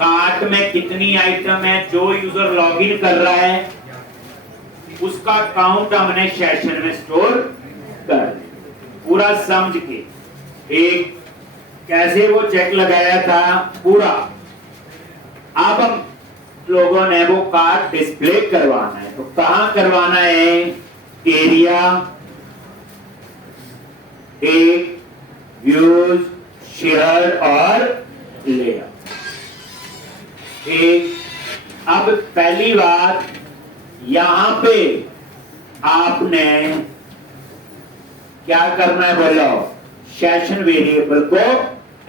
Cart में कितनी item है, जो यूजर लॉगिन कर रहा है उसका काउंट हमने सेशन में स्टोर कर पूरा समझ के। एक कैसे वो चेक लगाया था पूरा। अब हम लोगों ने वो कार्ड डिस्प्ले करवाना है, तो कहां करवाना है? एरिया, एक व्यूज, शेयर और लेआउट। एक अब पहली बात यहां पे आपने क्या करना है बोलो? सेशन वेरिएबल को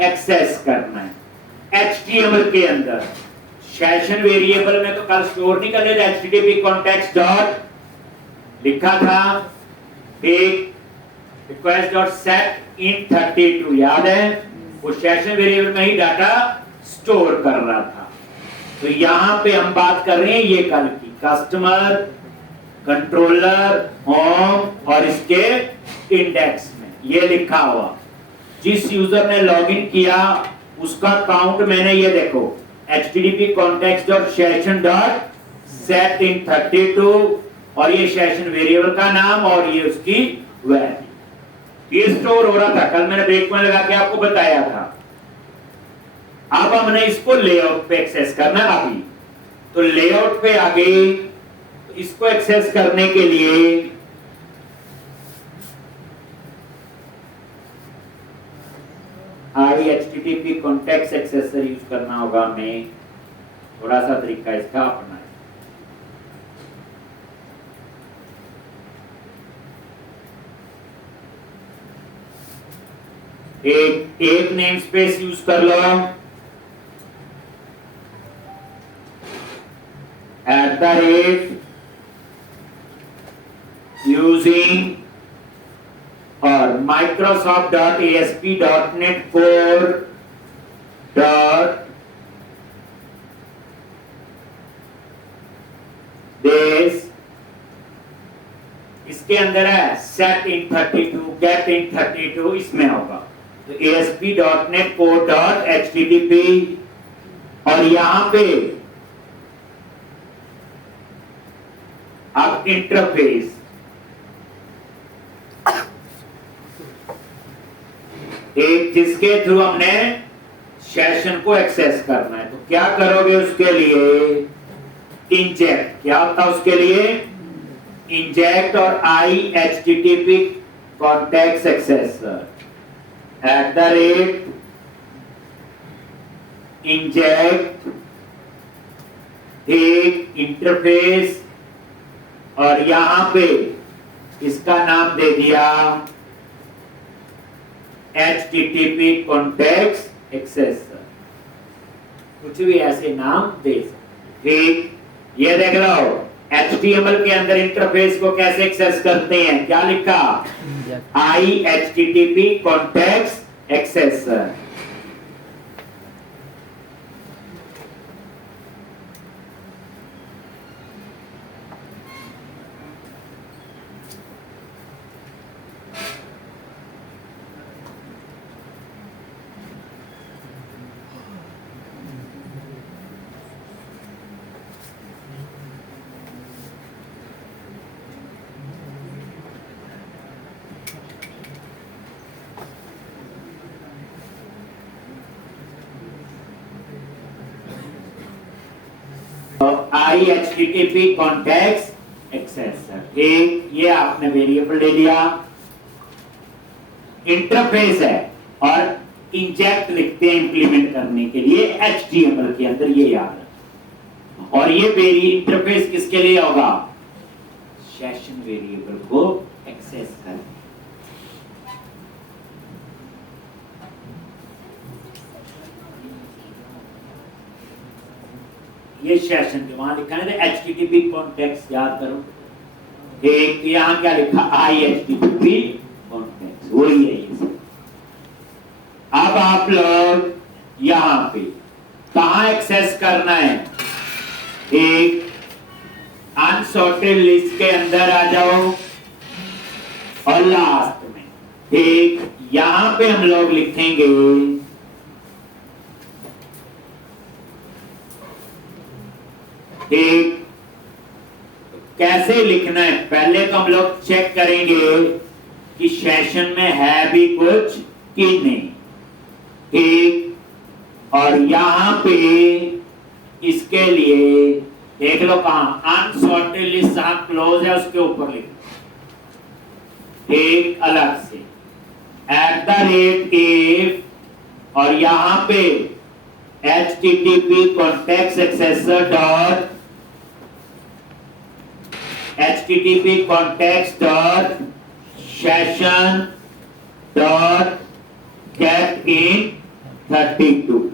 एक्सेस करना है HTML के अंदर। सेशन वेरिएबल में तो कल स्टोर नहीं कर रहे थे, http context डॉट लिखा था, एक रिक्वेस्ट डॉट सेट इन 32 याद है? वो सेशन वेरिएबल में ही डाटा स्टोर कर रहा था। तो यहां पे हम बात कर रहे हैं ये कल की, कस्टमर, कंट्रोलर, होम और इसके इंडेक्स में ये लिखा हुआ। जिस यूजर ने लॉगिन किया उसका काउंट मैंने ये देखो http context.session.set in 32 और ये सेशन वेरिएबल का नाम और ये उसकी वैल्यू, ये स्टोर हो रहा था। कल मैंने ब्रेक में लगा के आपको बताया था। अब हमने इसको लेआउट पे एक्सेस करना है अभी। तो लेआउट पे आगे इसको एक्सेस करने के लिए HTTP context accessor यूज करना होगा हमें। थोड़ा सा तरीका इसका अपना है। एक नेम स्पेस यूज कर लो, @ using और microsoft.asp.net 4 this इसके अंदर है set in 32 get in 32 इसमें होगा। तो asp.net 4.http और यहां पे अब इंटरफेस एक जिसके थ्रू हमने सेशन को एक्सेस करना है। तो क्या करोगे उसके लिए? इंजेक्ट। क्या होता है उसके लिए? इंजेक्ट और HTTP context accessor @ इंजेक्ट एक इंटरफेस और यहां पे इसका नाम दे दिया HTTP context accessor। कुछ भी ऐसे नाम दे सकते। ठीक, ये देख लो HTML के अंदर इंटरफेस को कैसे एक्सेस करते हैं। क्या लिखा? HTTP context accessor। HTTP context accessor। ठीक, ये आपने वेरिएबल ले लिया, इंटरफेस है और इंजेक्ट लिखते हैं इंप्लीमेंट करने के लिए HTML के अंदर, ये याद है। और ये इंटरफेस किसके लिए होगा? सेशन वेरिएबल को एक्सेस करने। ये सेशन के वहां लिखा है HTTP context, याद करो। एक यहां क्या लिखा? HTTP context, वही है ये। अब आप लोग यहां पे कहां एक्सेस करना है? एक अनसॉर्टेड लिस्ट के अंदर आ जाओ और लास्ट में एक यहां पे हम लोग लिखेंगे ठीक, कैसे लिखना है पहले तो हम लोग चेक करेंगे कि सेशन में है भी कुछ कि नहीं। ठीक, और यहां पे इसके लिए देख लो कहां अनसॉर्टेड लिस्ट जहां क्लोज है उसके ऊपर लिखो, ठीक, अलग से @if और यहां पे http context accessor dot http context dot session dot get in 32।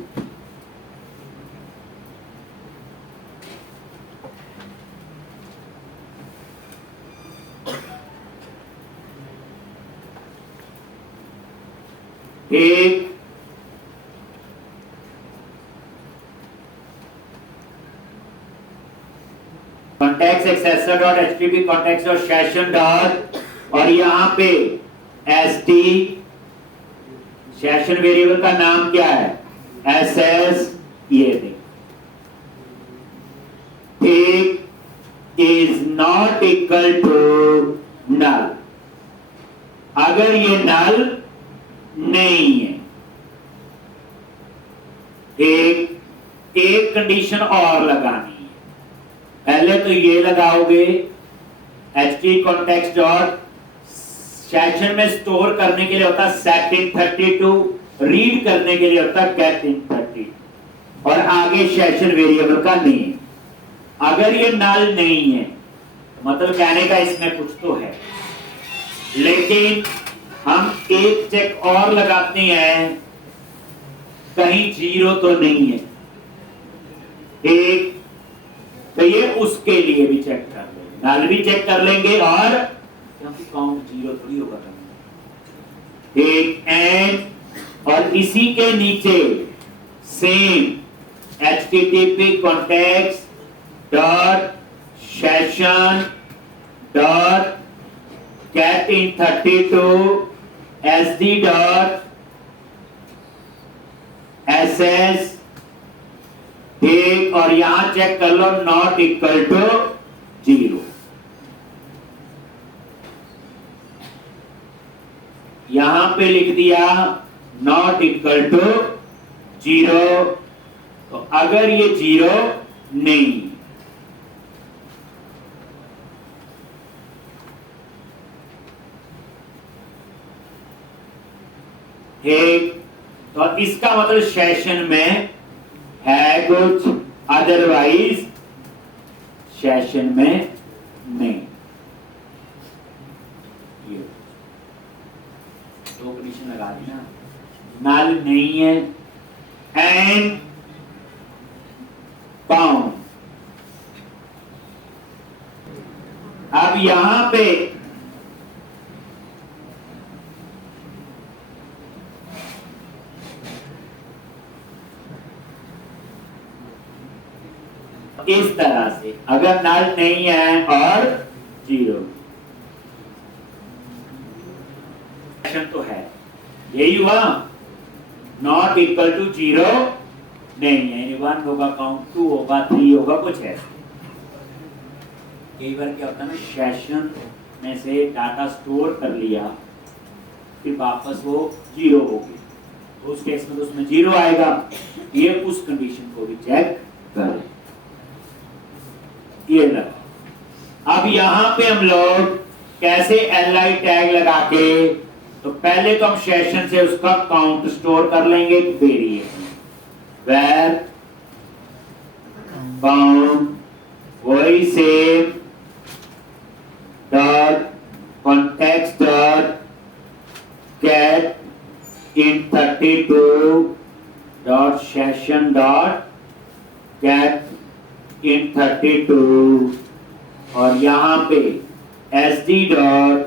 ठीक, context accessor dot http context dot session dot और यहां पे st सेशन वेरिएबल का नाम क्या है ss ये देख, ठीक, is not equal to null. अगर ये नल नहीं है, एक कंडीशन और लगानी है। पहले तो ये लगाओगे http context dot सेशन में स्टोर करने के लिए होता set in 32, रीड करने के लिए होता get in 32 और आगे सेशन वेरिएबल का नेम। अगर ये नल नहीं है मतलब कहने का इसमें कुछ तो है, लेकिन हम एक चेक और लगाते हैं कहीं जीरो तो नहीं है, ठीक, तो ये उसके लिए भी चेक कर लेंगे, नल भी चेक कर लेंगे और क्योंकि काउंट जीरो थोड़ी होगा, ठीक, एंड और इसी के नीचे same http context dot session dot get in 32 sd dot ss, ठीक, और यहां चेक कर लो नॉट इक्वल टू जीरो। यहां पे लिख दिया नॉट इक्वल टू जीरो, तो अगर ये जीरो नहीं, ठीक, तो इसका मतलब सेशन में है कुछ, अदरवाइज सेशन में नहीं। दो कंडीशन लगा दी ना, नल नहीं है एंड बाउंड। अब यहां पे इस तरह से अगर नल नहीं है और जीरो तो है, यही हुआ, नॉट इक्वल टू जीरो नहीं है, 1 होगा, काउंट 2 होगा, 3 होगा, कुछ है। कई बार क्या होता है ना, सेशन में से डाटा स्टोर कर लिया फिर वापस वो जीरो हो गई, तो उस केस में तो उसमें जीरो आएगा, ये उस कंडीशन को भी चेक करें। ये लगा। अब यहां पे हम लोग कैसे li टैग लगा के, तो पहले तो हम सेशन से उसका काउंट स्टोर कर लेंगे वेरिएबल where bound वही same dot context dot get in 32 dot session dot get in 32 और यहां पे sd dot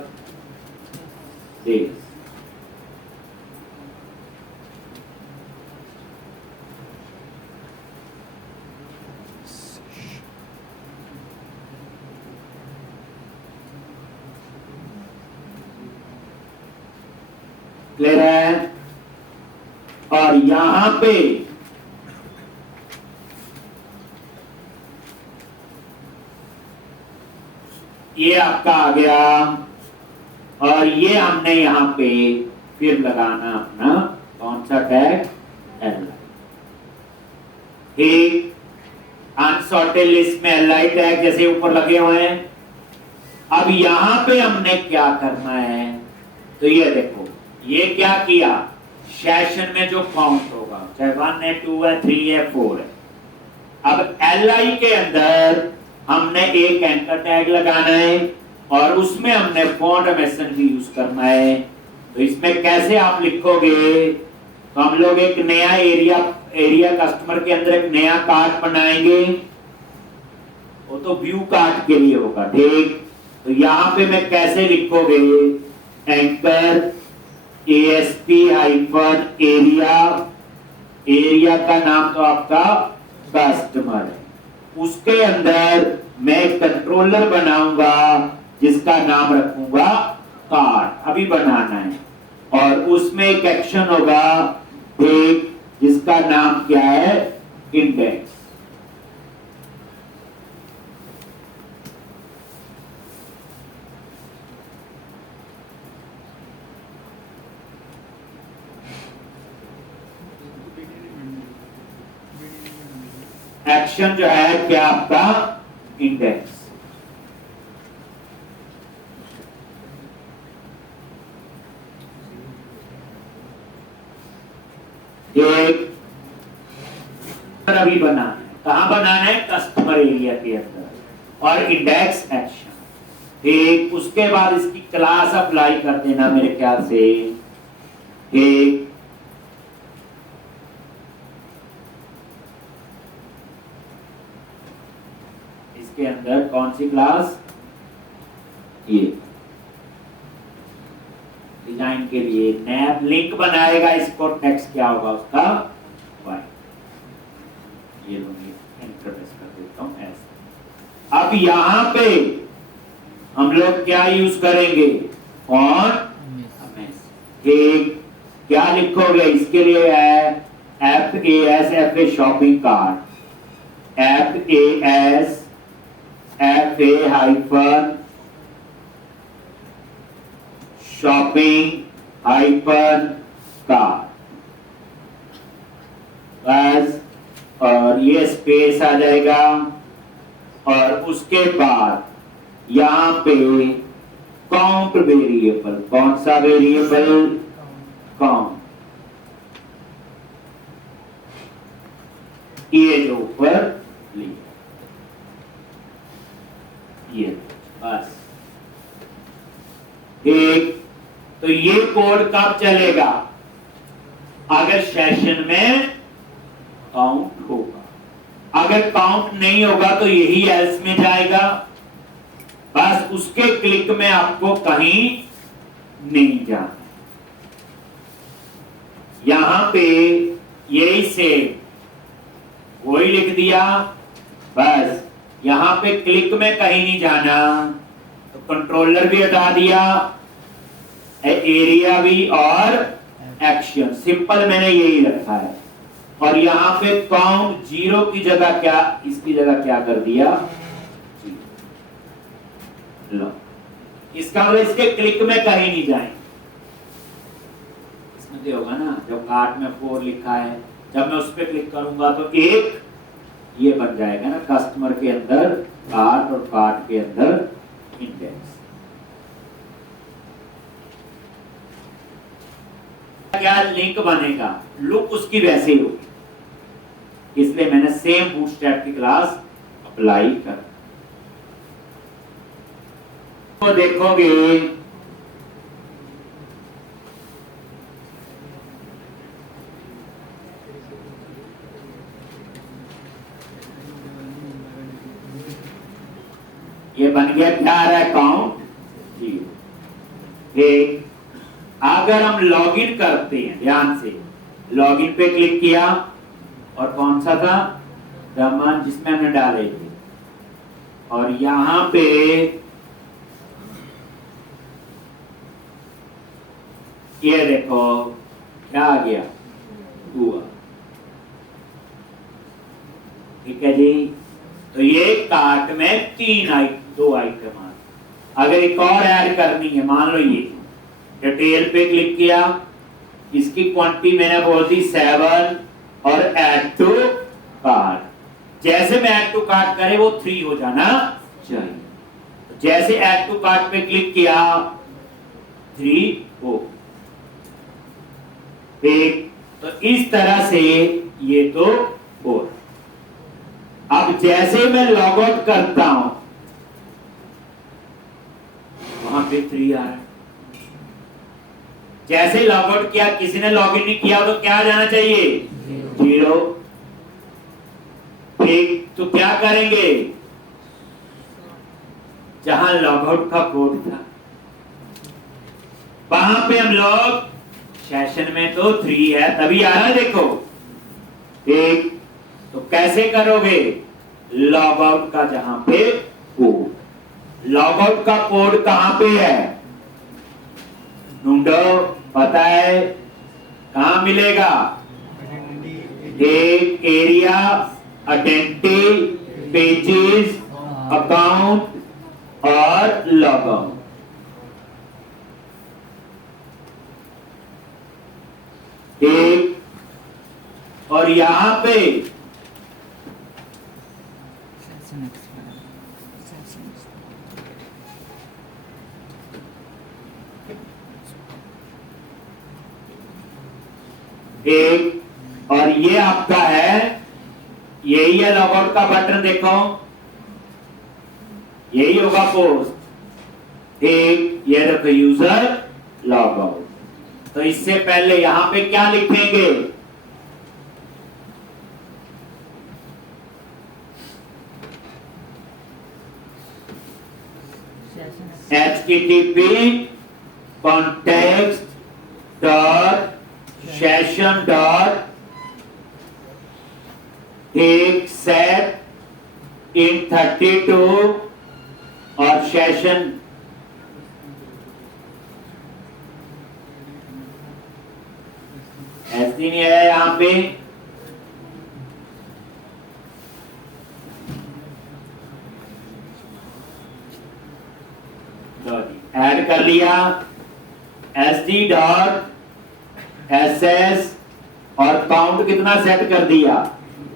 this क्लियर है। और यहां पे ये आपका आ गया, और ये हमने यहाँ पे फिर लगाना अपना कौन सा टैग, एल। ठीक, अनसॉर्टेड लिस्ट में एल आई टैग जैसे ऊपर लगे हुए हैं। अब यहां पे हमने क्या करना है, तो ये देखो, ये क्या किया, सेशन में जो काउंट होगा, चाहे 1 है, 2 है, 3 है, 4 है। अब एल आई के अंदर हमने एक एंकर टैग लगाना है, और उसमें हमने फॉन्ट एमएसएन भी यूज करना है। तो इसमें कैसे आप लिखोगे, तो हम लोग एक नया एरिया कस्टमर के अंदर एक नया कार्ड बनाएंगे, वो तो व्यू कार्ड के लिए होगा। ठीक, तो यहां पे मैं कैसे लिखोगे, anchor ASP hyphen area, area का नाम तो आपका कस्टमर है, उसके अंदर मैं कंट्रोलर बनाऊंगा जिसका नाम रखूंगा कार्ड, अभी बनाना है, और उसमें एक एक्शन होगा, ठीक, जिसका नाम क्या है, इंडेक्स। एक्शन जो है क्या आपका, इंडेक्स। एक अभी बनाना है, कहां बनाना है, कस्टमर एरिया के अंदर, और इंडेक्स एक्शन। ठीक, उसके बाद इसकी क्लास अप्लाई कर देना मेरे ख्याल से। ठीक, इसके अंदर कौन सी क्लास, ये डिजाइन के लिए नैप लिंक बनाएगा, इसको टेक्स्ट क्या होगा उसका, वाई। ये लो, इंटरप्रेस कर देता हूं ऐसे। अब यहां पे हम लोग क्या यूज करेंगे, फॉन्ट। ठीक, क्या लिखोगे, इसके लिए है FAS shopping card, FA hyphen shopping hyphen card, बस, और ये स्पेस आ जाएगा, और उसके बाद यहां पे काउंट वेरिएबल, कौन सा वेरिएबल, काउंट, ये जो ऊपर लिया, ये बस। ठीक, तो ये कोड कब चलेगा, अगर सेशन में काउंट होगा, अगर काउंट नहीं होगा तो यही एल्स में जाएगा, बस उसके क्लिक में आपको कहीं नहीं जाना। यहां पे यही से वही लिख दिया, बस यहां पे क्लिक में कहीं नहीं जाना, तो कंट्रोलर भी हटा दिया, एरिया भी, और एक्शन, सिंपल मैंने यही रखा है। और यहां पे काउंट 0 की जगह क्या, इसकी जगह क्या कर दिया, लो, इसका मतलब इसके क्लिक में कहीं नहीं जाए। इसमें क्या होगा ना, जब कार्ट में 4 लिखा है, जब मैं उस पर क्लिक करूंगा तो एक ये बन जाएगा ना, कस्टमर के अंदर कार्ट और कार्ट के अंदर इंडेक्स। क्या लिंक बनेगा, लुक उसकी वैसे ही होगी, इसलिए मैंने सेम बूटस्ट्रैप की क्लास अप्लाई कर। तो देखोगे ये बन गया क्या रहा, अकाउंट 0। अगर हम लॉगिन करते हैं, ध्यान से लॉगिन पे क्लिक किया, और कौन सा था, दमन, जिसमें हमने डाले थे, और यहां पे ये देखो क्या आ गया, हुआ। ठीक है जी, तो ये कार्ट में 2 आइटम आ, अगर एक और ऐड करनी है, मान लो ये डिटेल पे क्लिक किया, इसकी क्वांटिटी मैंने बोल दी 7 और ऐड टू कार्ट। जैसे मैं ऐड टू कार्ट करे वो 3 हो जाना चाहिए। जैसे ऐड टू कार्ट पे क्लिक किया 3 हो। एक तो इस तरह से ये तो हो। अब जैसे मैं लॉग आउट करता हूं वहां पे 3 आ रहा है। जैसे लॉग आउट किया, किसी ने लॉग इन नहीं किया तो क्या आ जाना चाहिए 0। ठीक, तो क्या करेंगे, जहां लॉग आउट का कोड था वहां पे हम लोग सेशन में तो 3 है तभी आ रहा है, देखो। ठीक, तो कैसे करोगे, लॉग आउट का जहां पे कोड, लॉग आउट का कोड कहां पे है ढूंढो, पता है कहां मिलेगा, एक एरिया, आइडेंटिटी, पेजेस, अकाउंट और लॉग आउट। एक और यहां पे एक और ये आपका है, यही है लॉग आउट का बटन, देखो यही होगा पोस्ट। एक ये देखो यूजर लॉग आउट। तो इससे पहले यहां पे क्या लिखेंगे, http context dot session dot take set in 32 और सेशन ऐसी नहीं है यहां पे, ऐड कर लिया sd.ss और काउंट कितना सेट कर दिया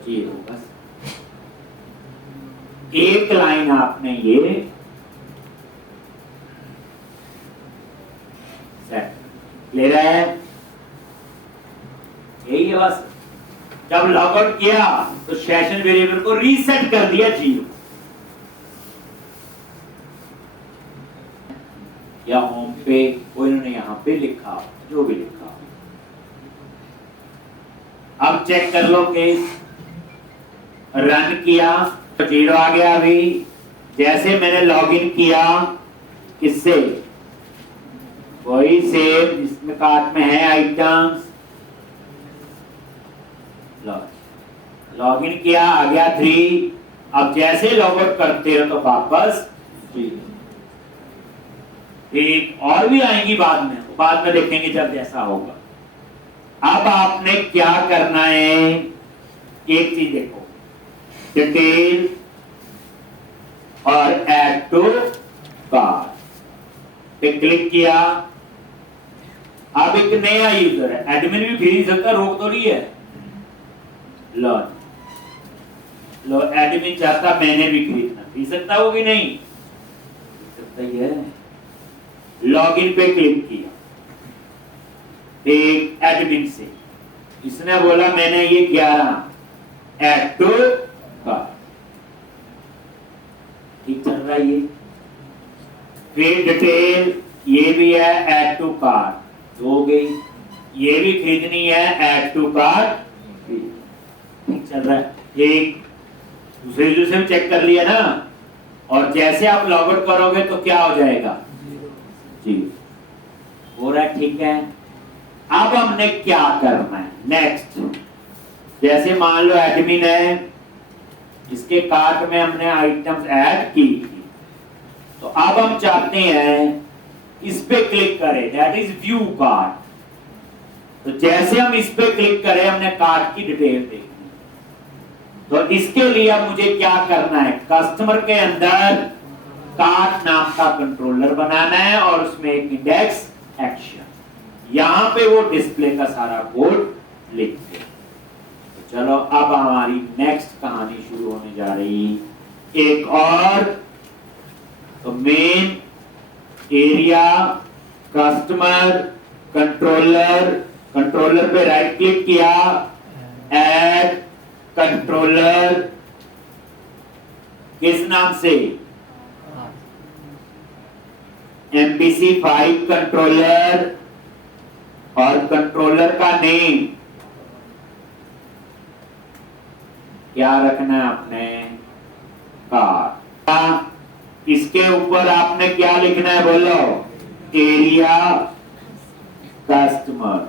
0। बस एक लाइन आपने ये सेट ले रहा है, यही है बस। जब लॉग आउट किया तो सेशन वेरिएबल को रीसेट कर दिया 0, या होम पे वो इन्होंने यहां पे लिखा जो भी लिखा। अब चेक कर लो केस, रन किया तो 0 आ गया। अभी जैसे मैंने लॉगिन किया किससे, वही सेव जिसमें कार्ट में है आइटम्स, लॉगिन किया आ गया 3। अब जैसे लॉग आउट करते हो तो वापस 3। एक और भी आएंगी बाद में, तो बाद में देखेंगे जब जैसा होगा। अब आपने क्या करना है, एक चीज देखो, डिटेल और ऐड टू कार्ट पे क्लिक किया। अब एक नया यूजर है, एडमिन भी खरीद सकता, रोक तो नहीं है। लो एडमिन चाहता मैंने भी खरीदना, खरीद सकता हो कि नहीं, खरीद सकता ही है। लॉगिन पे क्लिक किया एक एडमिन से, इसने बोला मैंने ये 11 ऐड टू कार्ट, ठीक चल रहा है ये। फिर डिटेल ये भी है ऐड टू कार्ट, हो गई। ये भी खरीदनी है ऐड टू कार्ट, ठीक चल रहा है। एक दूसरे चेक कर लिया ना, और जैसे आप लॉग आउट करोगे तो क्या हो जाएगा जी, हो रहा है, ठीक है। अब हमने क्या करना है नेक्स्ट, जैसे मान लो एडमिन है, इसके कार्ट में हमने आइटम्स ऐड की थी, तो अब हम चाहते हैं इस पे क्लिक करें, दैट इज व्यू कार्ट। तो जैसे हम इस पे क्लिक करें हमने कार्ट की डिटेल देखनी, तो इसके लिए अब मुझे क्या करना है, कस्टमर के अंदर कार्ट नाम का कंट्रोलर बनाना है और उसमें एक इंडेक्स एक्शन, यहां पे वो डिस्प्ले का सारा कोड लिख दे। तो चलो अब हमारी नेक्स्ट कहानी शुरू होने जा रही, एक और। तो main, area, customer, controller, controller पे राइट क्लिक किया, ऐड कंट्रोलर, किस नाम से, MPC5 कंट्रोलर, और कंट्रोलर का नेम क्या रखना है आपने, कार। इसके ऊपर आपने क्या लिखना है बोलो, एरिया कस्टमर,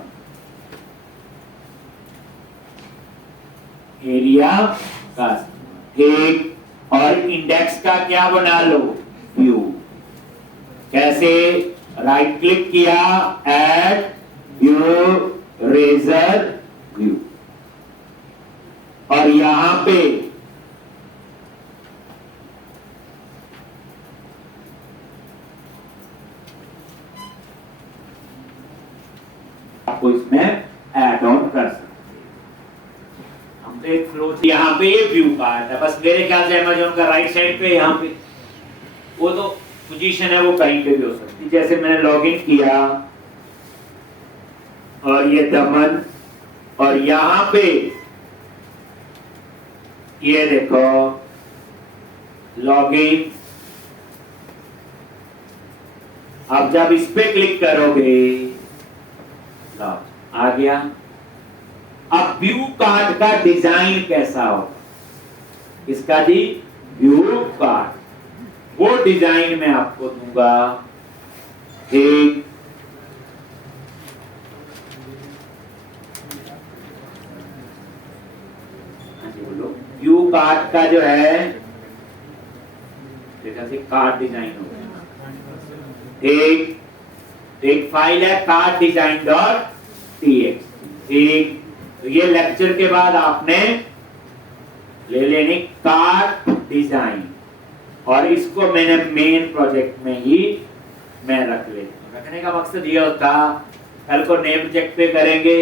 एरिया कस्टमर, ठीक। और इंडेक्स का क्या बना लो, व्यू। कैसे, राइट क्लिक किया, ऐड व्यू, रेजर व्यू, और यहां पे आपको इसमें ऐड ऑन कर सकते हैं। हम तो एक फ्लो, यहाँ पे ये व्यू का है, बस मेरे ख्याल से अमेज़न का राइट साइड पे, यहाँ पे वो तो पोजीशन है, वो कहीं पे भी हो सकती है। जैसे मैंने लॉगिन किया और ये दमन, और यहां पे ये देखो लॉगिन। अब जब इस पे क्लिक करोगे, आ गया। अब व्यू कार्ड का डिजाइन कैसा हो, इसका जी व्यू कार्ड, वो डिजाइन मैं आपको दूंगा, ठीक। बोलो, व्यू कार्ड का जो है कार्ड डिजाइन हो गया, ठीक। एक फाइल है कार्ड डिजाइन डॉट txt, ठीक। तो ये लेक्चर के बाद आपने ले लेनी कार्ड डिजाइन, और इसको मैंने मेन प्रोजेक्ट में ही मैं रख लेता। रखने का मकसद ये होता, कल को नेम प्रोजेक्ट पे करेंगे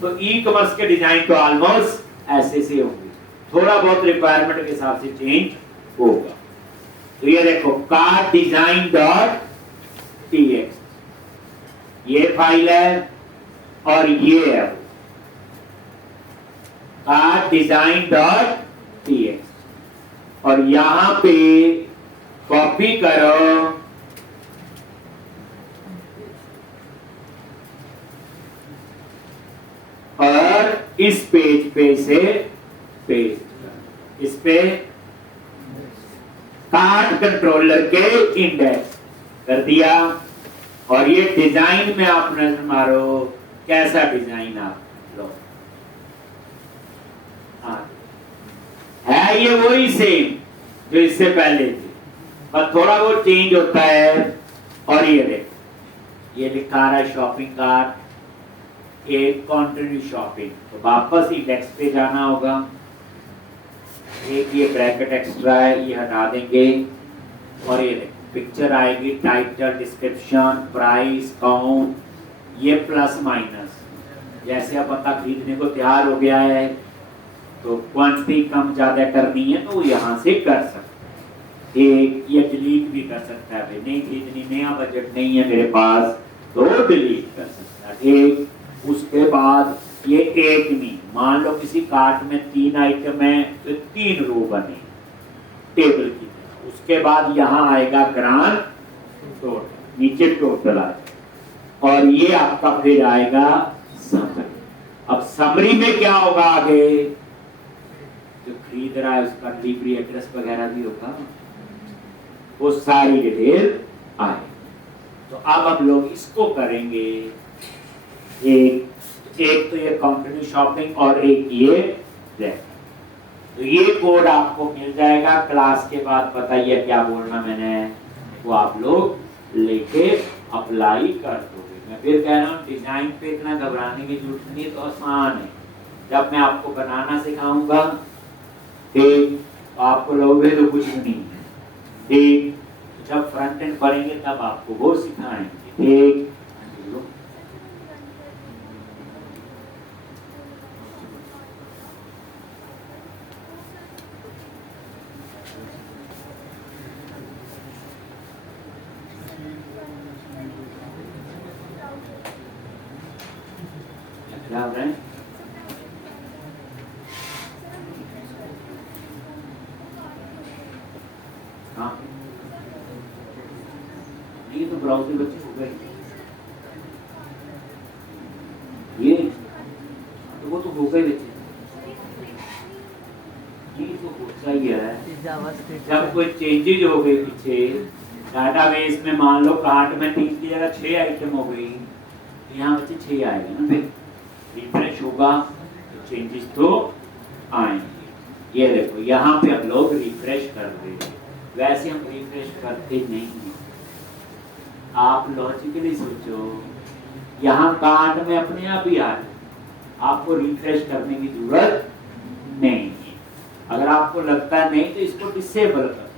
तो ई कॉमर्स के डिजाइन तो ऑलमोस्ट ऐसे से होंगे, थोड़ा बहुत रिक्वायरमेंट के हिसाब से चेंज होगा। तो ये देखो कार्ड डिजाइन डॉट txt, ये फाइल है, और ये है कार्ड डिजाइन डॉट txt, और यहां पे कॉपी करो, और इस पेज पे से पेस्ट करो, इस पे कार्ड कंट्रोलर के इंडेक्स कर दिया। और ये डिजाइन में आप नजर मारो, कैसा डिजाइन आप लो, है ये वही सेम जो इससे पहले थी, पर थोड़ा बहुत चेंज होता है। और ये देखो, ये लिखा रहा है शॉपिंग कार्ट, एक कंटिन्यू शॉपिंग, तो वापस इंडेक्स पे जाना होगा। एक ये ब्रैकेट एक्स्ट्रा है, ये हटा देंगे, और ये देखो पिक्चर आएगी, टाइटल, डिस्क्रिप्शन, प्राइस, काउंट, ये प्लस माइनस। जैसे अब बंदा खरीदने को तैयार हो गया है तो क्वांटिटी कम ज्यादा करनी है तो वो यहाँ से कर सकता है। एक ये डिलीट भी कर सकता है, भाई नहीं खरीदनी, नया बजट नहीं है मेरे पास, तो डिलीट कर सकता है। एक उसके बाद ये एक नहीं, मान लो किसी कार्ट में 3 आइटम है तो 3 रो बने टेबल की, उसके बाद यहाँ आएगा ग्रांड टोटल, नीचे टोटल आएगा, और ये आपका फिर आएगा समरी। अब समरी में क्या होगा, आगे जो खरीद रहा है उसका डिलीवरी एड्रेस वगैरह भी होगा, वो सारी डिटेल आए। तो अब लोग इसको करेंगे, एक तो ये कंटिन्यू शॉपिंग और एक ये रेफर। तो ये कोड आपको मिल जाएगा क्लास के बाद, बताइए क्या बोलना मैंने, वो आप लोग लेके अप्लाई कर दोगे। मैं फिर कह रहा हूँ डिजाइन पे इतना घबराने की जरूरत नहीं है, तो आसान है। जब मैं आपको बनाना सिखाऊंगा, ठीक, तो आपको लोगे तो कुछ नहीं है, ठीक। जब फ्रंट एंड पढ़ेंगे तब आपको वो सिखाएंगे। ठीक, क्या हो रहा है? हाँ, ये तो ब्राउजर बच्चे हो गए, ये तो वो तो हो गए बच्चे, ये तो होता ही है। जब कोई चेंजेज हो गए पीछे डाटाबेस में, मान लो कार्ट में 3 की जगह 6 आइटम हो गई, तो यहाँ बच्चे 6 आएगा ना, फिर रिफ्रेश होगा तो चेंजेस तो आएंगे। ये देखो यहाँ पे हम लोग रिफ्रेश कर रहे हैं, वैसे हम रिफ्रेश करते नहीं हैं। आप लॉजिकली सोचो, यहाँ कार्ड में अपने आप ही आ जाए, आपको रिफ्रेश करने की जरूरत नहीं है। अगर आपको लगता है नहीं तो इसको डिसेबल कर,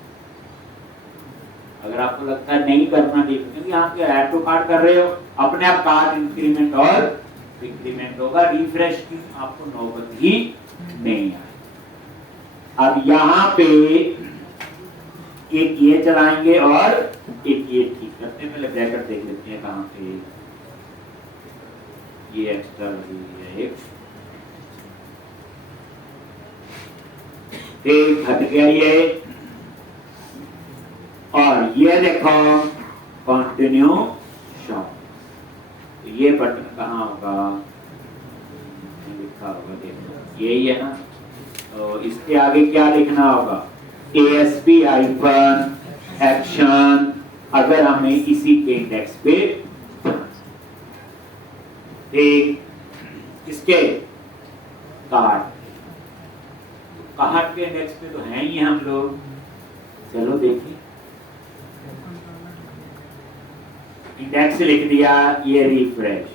अगर आपको लगता है नहीं करना ठीक, क्योंकि यहाँ पे ऐड टू कार्ड कर रहे हो, अपने आप कार्ड इंक्रीमेंट और डिक्रीमेंट होगा, रिफ्रेश की आपको नौबत ही नहीं आए। अब यहाँ पे एक ये चलाएंगे और एक ये ठीक करते हैं। पहले ब्रैकेट देख लेते हैं कहाँ पे, ये एक्स्ट्रा लगी है एक हट गया ये, और ये देखो कंटिन्यू शॉप, तो ये बटन कहाँ होगा, लिखा होगा, देखो यही है ना, तो इसके आगे क्या लिखना होगा, ASP हाइफन एक्शन, अगर हमें इसी के इंडेक्स पे एक किसके कार्ड, कार्ड के इंडेक्स पे तो हैं ही हम लोग। चलो देखिए, इंडेक्स लिख दिया, ये रिफ्रेश,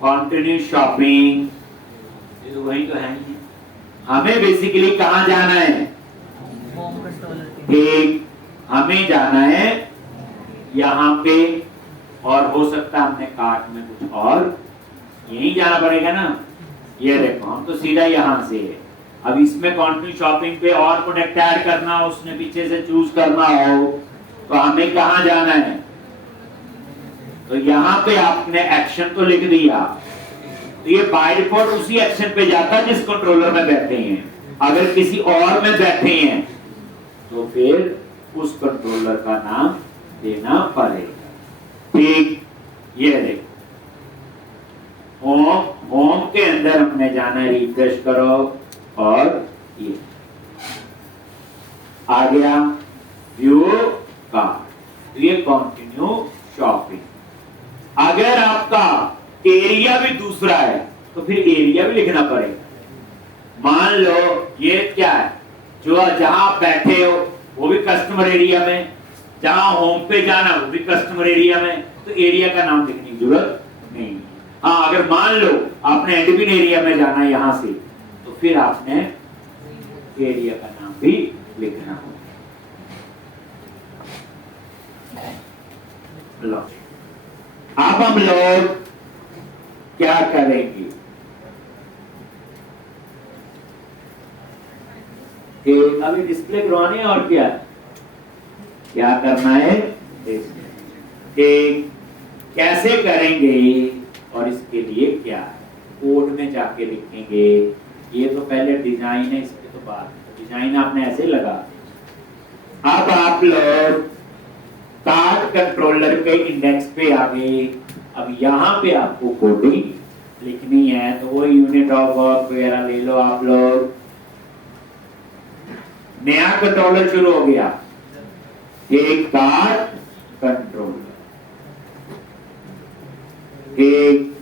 कंटिन्यू शॉपिंग, ये तो वही तो है ही। हमें बेसिकली कहाँ जाना है, ठीक, हमें जाना है यहाँ पे, और हो सकता है हमने कार्ट में कुछ और यहीं जाना पड़ेगा ना। ये देखो हम तो सीधा यहाँ से है, अब इसमें कंटिन्यू शॉपिंग पे और प्रोडक्ट ऐड करना हो, उसने पीछे से चूज करना हो, तो हमें कहाँ जाना है, तो यहाँ पे आपने एक्शन तो लिख दिया, तो ये बाय डिफॉल्ट उसी एक्शन पे जाता है जिस कंट्रोलर में बैठे हैं। अगर किसी और में बैठे हैं तो फिर उस कंट्रोलर का नाम देना पड़ेगा। ठीक, ये देखो होम के अंदर हमने जाना है, रिफ्रेश करो, और ये आ गया व्यू कार्ड, ये कंटिन्यू शॉपिंग। अगर आपका एरिया भी दूसरा है तो फिर एरिया भी लिखना पड़ेगा। मान लो ये क्या है, जो जहां आप बैठे हो वो भी कस्टमर एरिया में, जहां होम पे जाना वो भी कस्टमर एरिया में, तो एरिया का नाम लिखने की जरूरत नहीं। हाँ, अगर मान लो आपने एडमिन एरिया में जाना है यहाँ से, तो फिर आपने एरिया का नाम भी लिखना होगा। अब हम लोग क्या करेंगे, अभी डिस्प्ले करवानी है, और क्या करना है, कैसे करेंगे, और इसके लिए क्या है, कोड में जाके लिखेंगे। ये तो पहले डिजाइन है, इसके तो बाद डिजाइन आपने ऐसे लगा। अब आप लोग कार्ड कंट्रोलर के इंडेक्स पे आ गए, अब यहाँ पे आपको कोडिंग लिखनी है, तो वो यूनिट ऑफ वर्क वगैरह ले लो आप लोग। नया कंट्रोलर शुरू हो गया, एक कार्ड कंट्रोलर, एक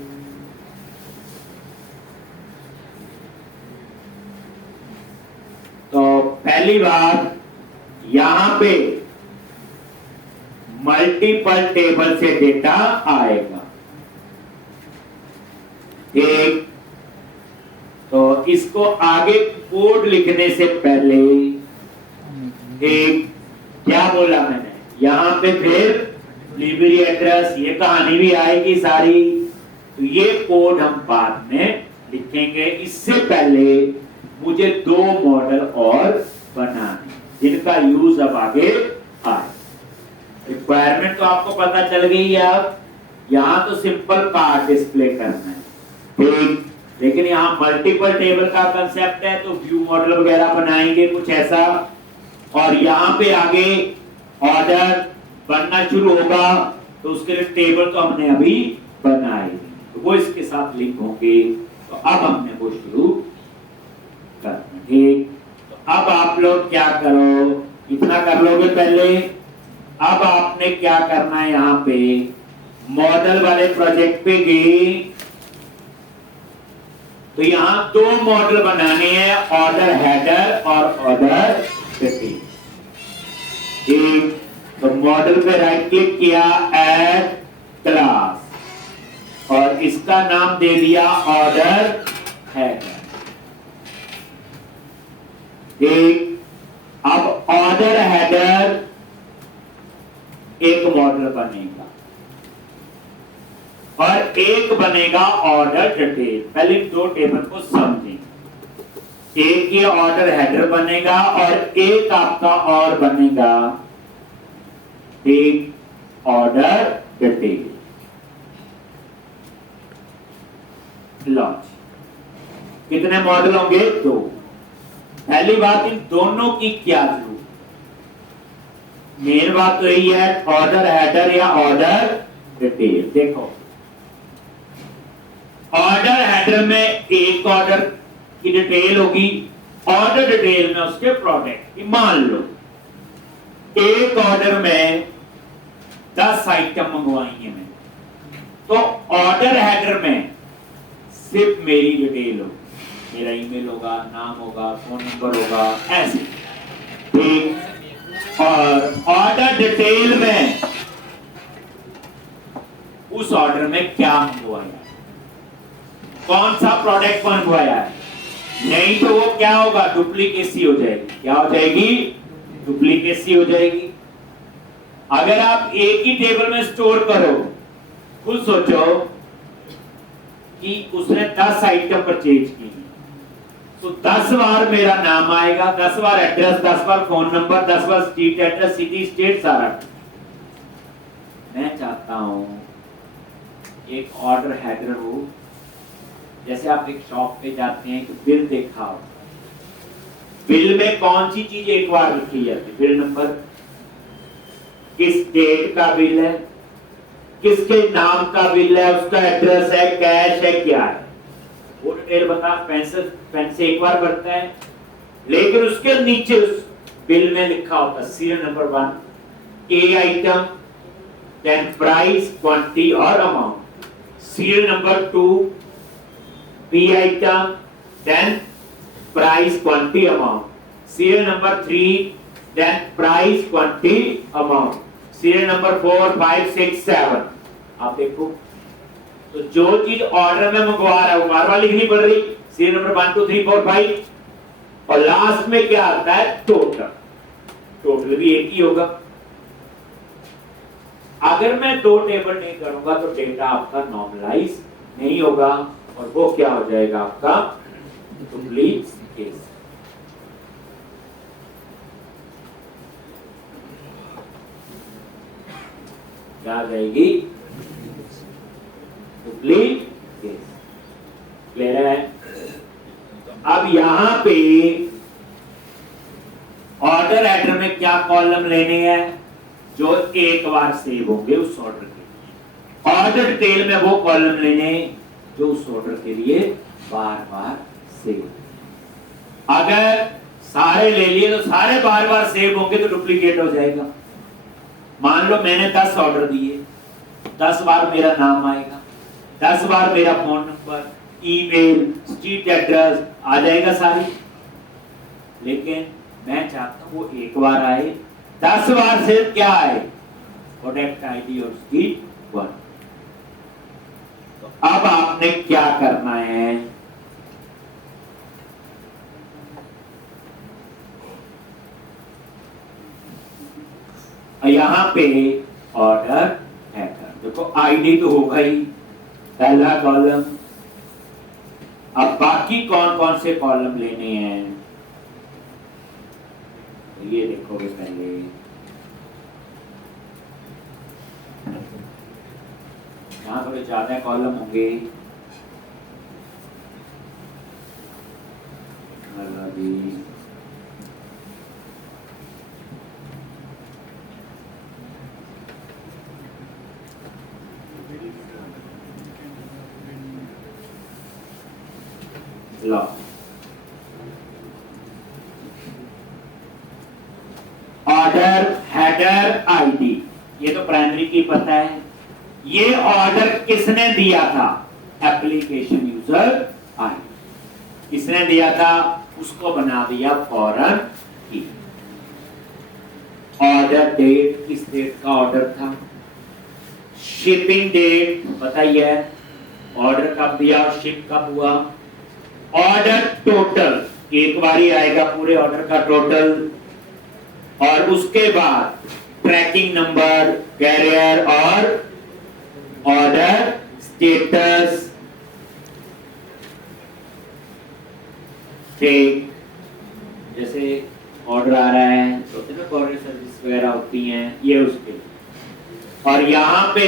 तो पहली बात यहां पे मल्टीपल टेबल से डेटा आएगा, एक तो इसको आगे कोड लिखने से पहले एक क्या बोला मैंने, यहाँ पे फिर डिलीवरी एड्रेस, ये कहानी भी आएगी सारी। तो ये कोड हम बाद में लिखेंगे। इससे पहले मुझे 2 मॉडल और बनाने जिनका यूज अब आगे आए। रिक्वायरमेंट तो आपको पता चल गई है। अब यहां तो सिंपल कार्ड डिस्प्ले करना है, ठीक, लेकिन यहाँ मल्टीपल टेबल का कंसेप्ट है तो व्यू मॉडल वगैरह बनाएंगे कुछ ऐसा। और यहाँ पे आगे ऑर्डर बनना शुरू होगा तो उसके लिए टेबल तो हमने अभी बनाए, तो वो इसके साथ लिंक होंगे। तो अब हमने वो शुरू करना, ठीक। तो अब आप लोग क्या करो, इतना कर लोगे पहले। अब आपने क्या करना है, यहाँ पे मॉडल वाले प्रोजेक्ट पे गए तो यहाँ 2 मॉडल बनाने हैं, ऑर्डर हेडर और ऑर्डर डिटेल। ठीक, तो मॉडल पे राइट क्लिक किया, ऐड क्लास, और इसका नाम दे दिया ऑर्डर हेडर। ठीक, अब ऑर्डर हेडर एक मॉडल बनेगा और एक बनेगा ऑर्डर डिटेल। पहले 2 टेबल को समझें। एक ये ऑर्डर हेडर बनेगा और एक आपका और बनेगा एक ऑर्डर डिटेल। लॉन्च कितने मॉडल होंगे, 2। पहली बात, इन दोनों की क्या जरूरत, मेन बात तो यही है, ऑर्डर हेडर या ऑर्डर डिटेल। देखो ऑर्डर हेडर में एक ऑर्डर की डिटेल होगी, ऑर्डर डिटेल में उसके प्रोडक्ट की। मान लो एक ऑर्डर में 10 आइटम मंगवाई है मैंने, तो ऑर्डर हेडर में सिर्फ मेरी डिटेल होगी, मेरा ईमेल होगा, नाम होगा, फोन नंबर होगा, ऐसे, ठीक। और ऑर्डर डिटेल में उस ऑर्डर में क्या मंगवाया, कौन सा प्रोडक्ट मंगवाया है, नहीं तो वो क्या होगा, डुप्लीकेसी हो जाएगी। क्या हो जाएगी, डुप्लीकेसी हो जाएगी। अगर आप एक ही टेबल में स्टोर करो, खुद सोचो कि उसने 10 आइटम परचेज की, तो 10 बार मेरा नाम आएगा, 10 बार एड्रेस, 10 बार फोन नंबर, 10 बार स्ट्रीट एड्रेस, सिटी, स्टेट, सारा। मैं चाहता हूं एक ऑर्डर हेडर हो, जैसे आप एक शॉप पे जाते हैं कि बिल देखा हो, बिल में कौन सी चीज एक बार लिखी जाती है, बिल नंबर, किस डेट का बिल है, किसके नाम का बिल है, उसका एड्रेस है, कैश है, क्या है, वो डिटेल बता। पेन से एक बार भरता है, लेकिन उसके नीचे उस बिल में लिखा होता serial number 1, A item, then price, quantity और amount. Serial number 2, B item, then price, quantity, amount. Serial number 3, then price, quantity, amount. Serial number 4, 5, 6, 7। आप देखो, तो जो चीज ऑर्डर में मंगवा रहा है वो बार बार लिखनी पड़ रही, सीरियल नंबर 1, 2, 3, 4, 5, और लास्ट में क्या आता है, टोटल। टोटल भी एक ही होगा। अगर मैं 2 टेबल नहीं करूंगा तो डेटा आपका नॉर्मलाइज नहीं होगा और वो क्या हो जाएगा, आपका डुप्लीकेट। क्या आ जाएगी, डुप्लीकेट। क्लियर है। अब यहां पे ऑर्डर हेडर में क्या कॉलम लेने हैं, जो एक बार सेव होंगे उस ऑर्डर के। ऑर्डर डिटेल में वो कॉलम लेने जो उस ऑर्डर के लिए बार बार सेव। अगर सारे ले लिए तो सारे बार बार सेव होंगे तो डुप्लीकेट हो जाएगा। मान लो मैंने 10 ऑर्डर दिए, 10 बार मेरा नाम आएगा, 10 बार मेरा phone number, email, street address आ जाएगा सारी। लेकिन मैं चाहता हूं वो एक बार आए, 10 बार सिर्फ क्या आए, प्रोडक्ट आईडी और उसकी 1। तो अब आपने क्या करना है, और यहाँ पे ऑर्डर हैडर। देखो आईडी तो होगा ही पहला कॉलम। अब बाकी कौन कौन से कॉलम लेने हैं तो ये देखोगे पहले। यहाँ थोड़े ज्यादा कॉलम होंगे, लो ऑर्डर हेडर आईडी, ये तो प्राइमरी की पता है। ये ऑर्डर किसने दिया था? एप्लीकेशन यूजर आईडी किसने दिया था? उसको बना दिया फॉरन की। ऑर्डर डेट, किस डेट का ऑर्डर था? शिपिंग डेट बताइए, ऑर्डर कब दिया और शिप कब हुआ। ऑर्डर टोटल, एक बारी आएगा पूरे ऑर्डर का टोटल। और उसके बाद ट्रैकिंग नंबर, कैरियर और ऑर्डर स्टेटस। ठीक, जैसे ऑर्डर आ रहा है तो कोरियर सर्विस वगैरह होती हैं, ये उसके। और यहाँ पे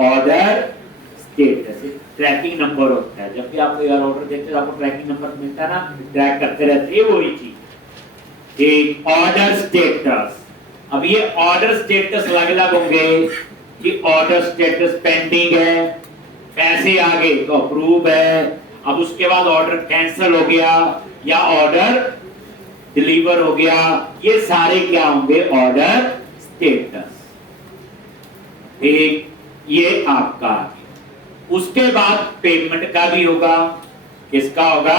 ऑर्डर स्टेटस, ट्रैकिंग नंबर होता है। जब भी आप कोई ऑर्डर देते हो आपको ट्रैकिंग नंबर मिलता है ना, ट्रैक करते रहते हैं, वही चीज। एक ऑर्डर स्टेटस। अब ये ऑर्डर स्टेटस अलग अलग होंगे कि ऑर्डर स्टेटस पेंडिंग है, पैसे आ गए तो अप्रूव है। अब उसके बाद ऑर्डर कैंसिल हो गया या ऑर्डर डिलीवर हो गया, ये सारे क्या होंगे? Order status. ठीक, ये आपका। उसके बाद पेमेंट का भी होगा। किसका होगा?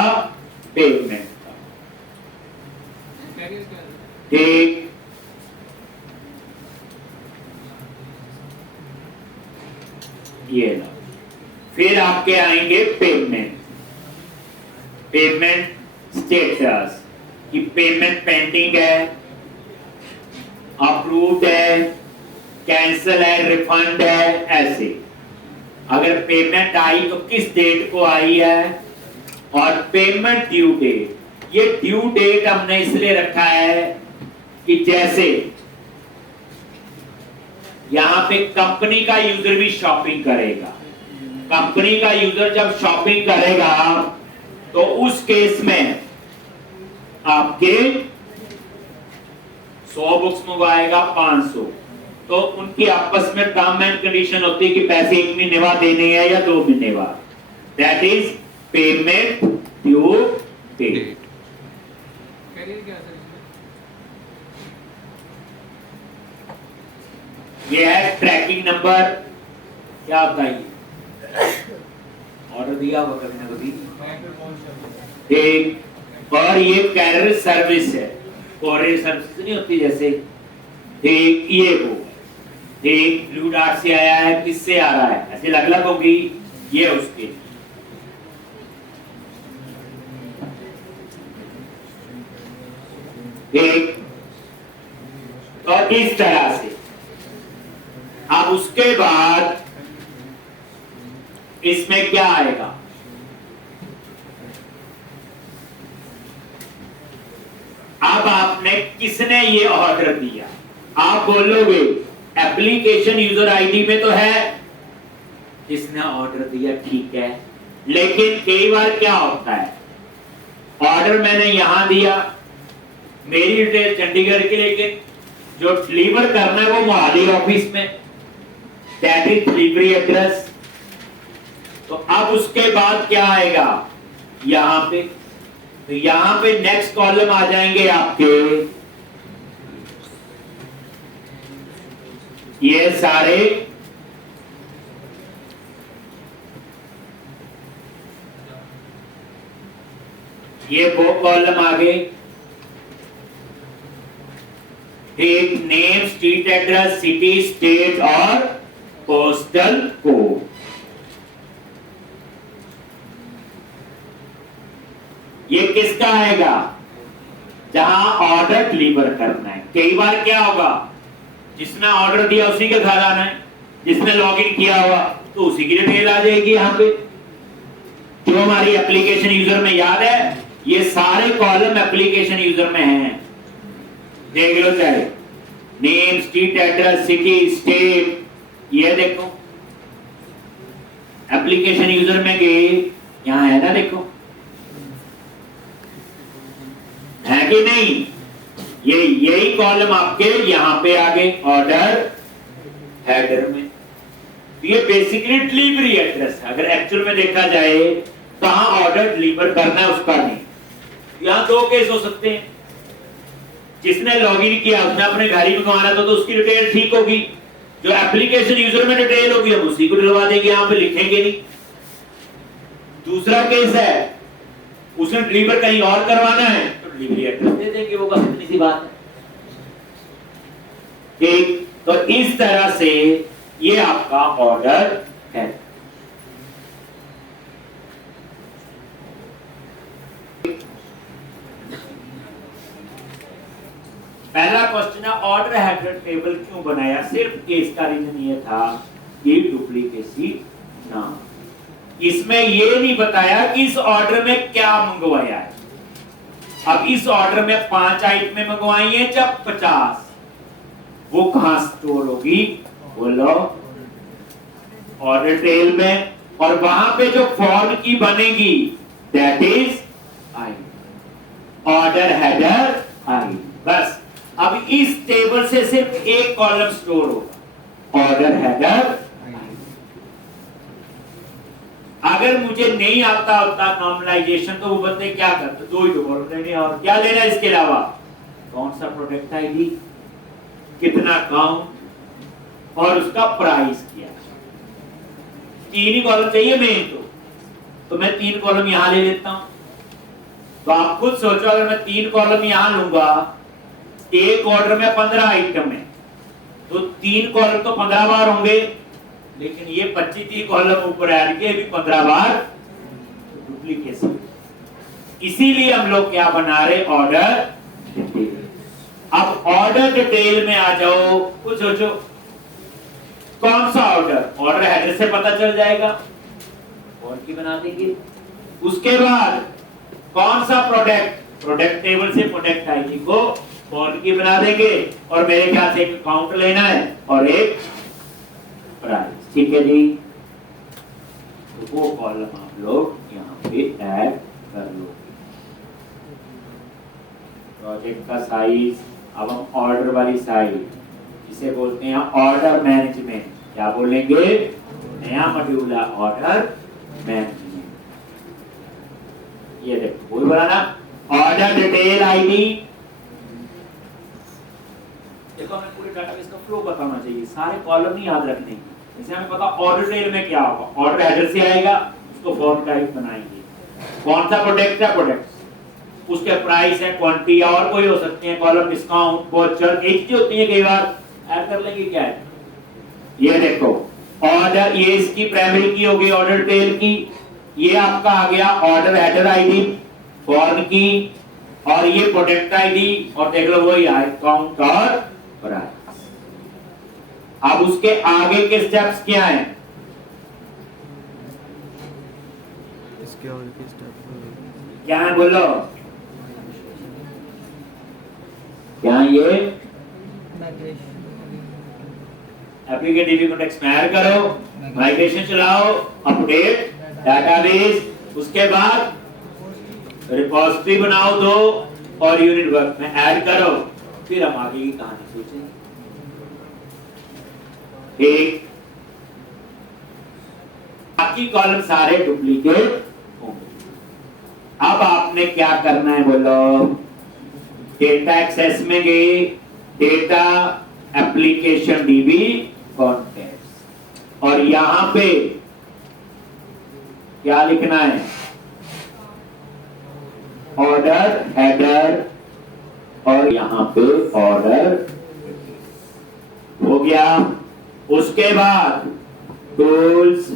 पेमेंट का। ठीक, ये लो। फिर आपके आएंगे पेमेंट। पेमेंट स्टेटस कि पेमेंट पेंडिंग है, अप्रूव्ड है, कैंसिल है, रिफंड है, ऐसे। अगर पेमेंट आई तो किस डेट को आई है। और पेमेंट ड्यू डेट, ये ड्यू डेट हमने इसलिए रखा है कि जैसे यहां पे कंपनी का यूजर भी शॉपिंग करेगा। कंपनी का यूजर जब शॉपिंग करेगा तो उस केस में आपके 100 बुक्स मंगवाएगा, 500, तो उनकी आपस में टर्म एंड कंडीशन होती है कि पैसे 1 महीने बाद देने हैं या 2 महीने बाद। That is payment due date. ये है ट्रैकिंग नंबर। क्या होता है? ऑर्डर दिया हुआ करने को दी। ठीक, और ये कैरियर सर्विस है। कोरियर सर्विस नहीं होती जैसे। ठीक, ये वो। ठीक, ब्लू डार्ट से आया है, किससे आ रहा है, ऐसे अलग अलग होगी। ये उसके। ठीक, तो इस तरह से। अब उसके बाद इसमें क्या आएगा? अब आपने किसने ये ऑर्डर दिया? आप बोलोगे एप्लीकेशन यूजर आईडी में तो है इसने ऑर्डर दिया, ठीक है। लेकिन कई बार क्या होता है, ऑर्डर मैंने यहां दिया, मेरी डिटेल चंडीगढ़ की, लेकिन जो डिलीवर करना है वो मोहाली ऑफिस में, दैट इज डिलीवरी एड्रेस। तो अब उसके बाद क्या आएगा? यहां पे, तो यहां पे नेक्स्ट कॉलम आ जाएंगे आपके ये सारे ये वो कॉलम आ गए। एक name, street address, city, state और पोस्टल कोड। ये किसका आएगा? जहां ऑर्डर डिलीवर करना है। कई बार क्या होगा, जिसने ऑर्डर दिया उसी के घर आना है, जिसने लॉगिन किया हुआ तो उसी की डिटेल आ जाएगी यहाँ पे। जो हमारी एप्लीकेशन यूजर में याद है, ये सारे कॉलम एप्लीकेशन यूजर में हैं, देख लो चाहे name, street address, city, state, ये देखो एप्लीकेशन यूजर में गए, यहां है ना, देखो है कि नहीं, ये यही कॉलम आपके यहां पे आ गए ऑर्डर हेडर में। तो ये बेसिकली डिलीवरी एड्रेस है। अगर एक्चुअल में देखा जाए कहां ऑर्डर डिलीवर करना है उसका नहीं। यहां दो केस हो सकते हैं, जिसने लॉगिन किया उसने अपने घर ही मंगवाना था तो उसकी डिटेल ठीक होगी, जो एप्लीकेशन यूजर में डिटेल होगी हम उसी को डलवा देंगे, यहां पे लिखेंगे नहीं। दूसरा केस है उसने डिलीवर कहीं और करवाना है तो डिलीवरी एड्रेस दे देंगे, वो बस इतनी सी बात है। ठीक, तो इस तरह से ये आपका ऑर्डर है। पहला क्वेश्चन है ऑर्डर हेडर टेबल क्यों बनाया? सिर्फ इसका रीजन ये था कि डुप्लीकेसी ना, इसमें ये नहीं बताया कि इस ऑर्डर में क्या मंगवाया है। अब इस ऑर्डर में 5 आइटमें मंगवाई है या 50, वो कहां स्टोर होगी? बोलो, ऑर्डर टेल में, और वहां पे जो फॉर्म की बनेगी that is I, order header I. बस अब इस टेबल से सिर्फ एक कॉलम स्टोर होगा, ऑर्डर हेडर। अगर मुझे नहीं आता होता नॉर्मलाइजेशन तो वो बंदे क्या करते? दो ही तो कॉलम लेने, और क्या लेना इसके अलावा? कौन सा प्रोडक्ट आईडी, कितना काउंट और उसका प्राइस क्या। 3 ही कॉलम चाहिए मेन, तो मैं 3 कॉलम यहां ले लेता हूं। तो आप खुद सोचो, अगर मैं 3 कॉलम यहां लूंगा, एक ऑर्डर में 15 आइटम है तो 3 कॉलम तो 15 बार होंगे, लेकिन ये 25 कॉलम ऊपर ऐड के भी 15 बार डुप्लीकेशन। इसीलिए हम लोग क्या बना रहे? Order detail. अब ऑर्डर डिटेल में आ जाओ, कुछ सोचो कौन सा ऑर्डर, ऑर्डर हेडर से पता चल जाएगा, और की बना देंगे। उसके बाद कौन सा प्रोडक्ट, प्रोडक्ट टेबल से प्रोडक्ट आईडी को फॉर्म की बना देंगे, और मेरे ख्याल से एक काउंट लेना है और एक प्राइस। ठीक है जी, तो वो कॉलम आप लोग यहाँ पे ऐड कर लो। प्रोजेक्ट का साइज, अब हम ऑर्डर वाली साइज, इसे बोलते हैं ऑर्डर मैनेजमेंट। क्या बोलेंगे? नया मॉड्यूल है ऑर्डर मैनेजमेंट। ये देखो वही बनाना, ऑर्डर डिटेल आईडी। देखो हमें पूरे डाटाबेस का फ्लो बताना चाहिए, सारे कॉलम नहीं याद रखने। जैसे हमें पता ऑर्डर डिटेल में क्या होगा, ऑर्डर हेडर से आएगा, उसको फॉर्म टाइप बनाएंगे, कौन सा प्रोडक्ट है, प्रोडक्ट, उसके प्राइस है, क्वांटिटी, और कोई हो सकते हैं कॉलम, डिस्काउंट, वाउचर, एक चीज होती है, कई बार ऐड कर लेंगे। क्या है ये देखो, ऑर्डर, ये इसकी प्राइमरी की होगी ऑर्डर डिटेल की, ये आपका आ गया ऑर्डर हेडर आईडी फॉर्म की, और ये प्रोडक्ट आईडी, और देख लो वही है काउंट और प्राइस। अब उसके आगे के स्टेप्स क्या हैं? इसके आगे के स्टेप क्या है बोलो? क्या ये एप्लीकेटिव कॉन्टेक्स्ट में ऐड करो, माइग्रेशन चलाओ, अपडेट डाटाबेस, उसके बाद रिपोजिटरी बनाओ 2 और यूनिट वर्क में ऐड करो, फिर हम आगे की कहानी सोचेंगे। ठीक, बाकी कॉलम सारे डुप्लीकेट होंगे। अब आपने क्या करना है बोलो? डेटा एक्सेस में गए, डेटा एप्लीकेशन डीबी कॉन्टेक्स्ट, और यहां पे क्या लिखना है? ऑर्डर हेडर, और यहां पे ऑर्डर हो गया। उसके बाद टूल्स,